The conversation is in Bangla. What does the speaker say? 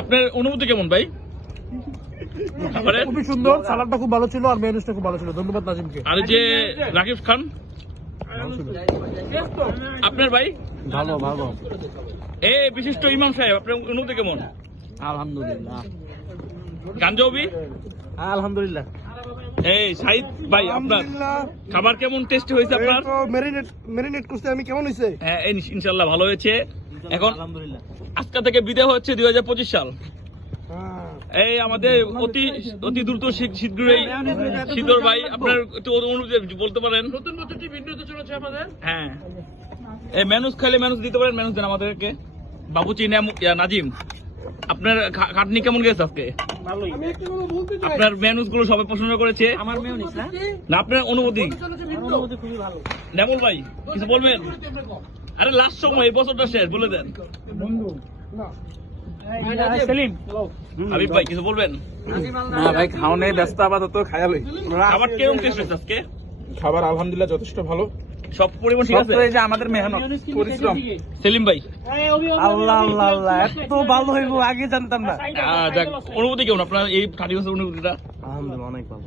আপনার অনুভূতি কেমন ভাই? খুবই সুন্দর, সালাদটা খুব ভালো ছিল আর মেয়নিজটা খুব ভালো ছিল। ধন্যবাদ নাজিমকে। আর যে রাকিব খান আপনার ভাই? ভালো ভালো। এই বিশিষ্ট ইমাম সাহেব আপনার অনুভূতি কেমন? আলহামদুলিল্লাহ। গাঞ্জাবি? আলহামদুলিল্লাহ। এই সাইদ ভাই আপনার খাবার কেমন টেস্টি হয়েছে আপনার? মেরিনেট করতে আমি কেমন হয়েছে? হ্যাঁ ইনশাল্লাহ ভালো হয়েছে। এখন আজকে থেকে বিদায় হচ্ছে 2025 সাল। এই আমাদের অতি দ্রুত শীঘ্রই শীতল ভাই আপনার একটু অনুভূতি বলতে পারেন। নতুন বছরটি ভিন্নতে চলেছে আমাদের। হ্যাঁ এই ম্যানুস খাইলে ম্যানুস দিতে পারেন, ম্যানুস দেন আমাদেরকে। বাবুচি নাজিম আপনার খাটনি কেমন গেছে আজকে? আপনার ম্যানুস গুলো সবাই পছন্দ করেছে। আমার মেয়নিজ না আপনার অনুভূতি? অনুভূতি খুবই ভালো। নেমল ভাই কিছু বলবেন? আরে লাস্ট সময় এই বছরটা শেষ, বলে দেন। বন্ধু সেলিম হাবিব ভাই কিছু বলবেন? না ভাই খাওয়ানে ব্যস্ত, আপাতত খায়া লই। খাবার কেমন টেস্ট হয়েছে আজকে? খাবার আলহামদুলিল্লাহ যথেষ্ট ভালো। সব পরিমাণ ঠিক আছে? এই যে আমাদের মেহনত পরিশ্রম। সেলিম ভাই আল্লাহ আল্লাহ আল্লাহ, এত ভালো হইব আগে জানতাম না। দেখ অনুভূতি কেমন আপনার এই 30 বছর অনুভূতিটা? আলহামদুলিল্লাহ অনেক ভালো।